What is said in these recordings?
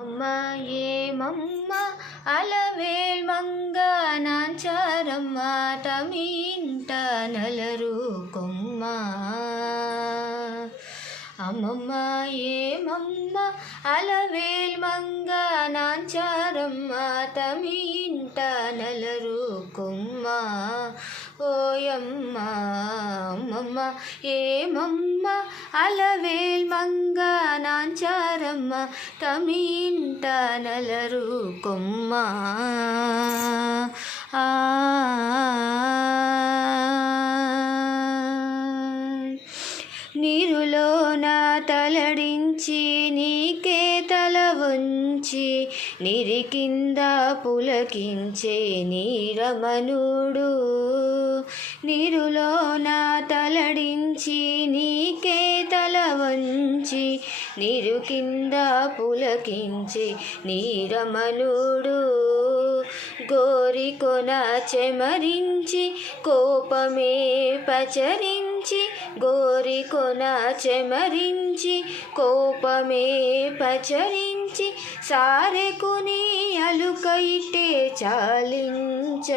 అమ్మ ఏమమ్మ అలవేల్ మంగ నాంచారమ్మ తమింట నలరు కొమ్మ. అమ్మమ్మ ఏమమ్మ అలవేల్ మంగ నాంచారమ్మ తమింట నలరు కొమ్మ. ఓయమ్మ ఏమమ్మ అలవేల్ మంగ నాంచారమ్మ తమింట నలరు కొమ్మ. ఆ. నీరులోన తలడించి నీకే తల వంచి నిరికింద పులకించే నీరమనుడు. నిరులోన తలడించి నీకే తల వంచి నీరు కింద పులకించే నీరమనుడు. గోరికొన చెమరించి కోపమే పచరించి గోరికొన చెమరించి కోపమే పచరించి సారెకుని అలుకైతే చాలించవమ్మా.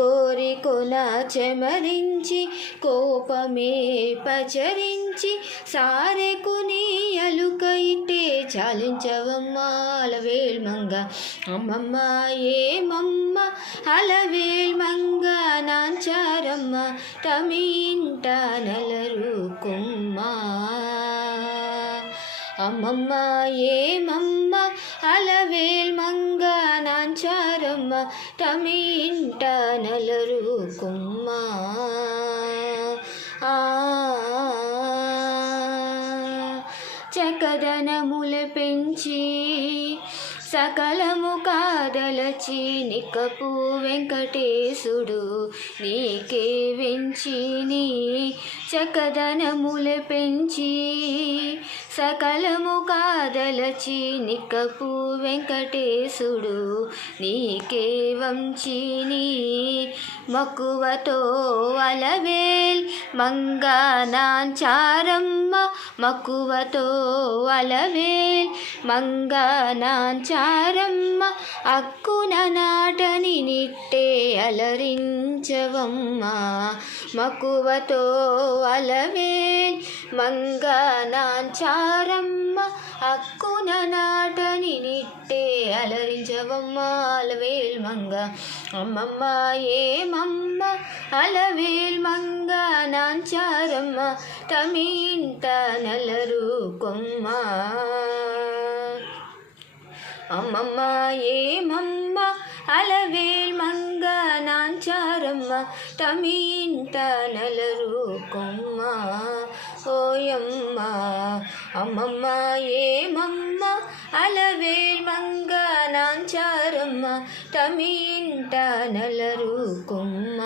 గోరికొన చెమరించి కోపమే పచరించి సారెకుని అలుకైతే చాలించవమ్మా. అలవేల్ మంగ అమ్మమ్మ ఏమమ్మ అలవేల్ మంగ నాంచారమ్మ ఇంట నలరు కుమ్మ. అమ్మమ్మ ఏమమ్మ అలవేల్ మంగ నాంచారమ్మ తమింట నలరు కుమ్మ. ఆ చకదనములు పెంచి సకలము కాదలచి నిక్కపు వెంకటేశుడు నీకే వెంచి నీ చకదనములు పెంచి. సకలము కాదలచి నిక్కపు వెంకటేశుడు నీకే వంచి నీ మక్కువతో అలవేల్ మంగనాంచారమ్మ మక్కువతో అలవేల్ మంగనాంచారమ్మ అక్కున నాటని నిట్టే అలరించవమ్మ. మకువతో అలవే మంగనాంచారమ్మ అక్కున నాటని నిట్టే అలరించవమ్మ. అలవేల్ మంగ అమ్మమ్మ ఏమమ్మ? అలవేల్ మంగ నాంచారమ్మ తమింట నలరు కొమ్మ. అమ్మమ్మ ఏమమ్మ అలవేల్ మంగ నాంచారమ్మ తమింట నలరు కొమ్మ ఓయమ్మ అమ్మమ్మ ఏమమ్మ అలవేల్ మంగ నాంచారమ్మ తమింట నలరు కొమ్మ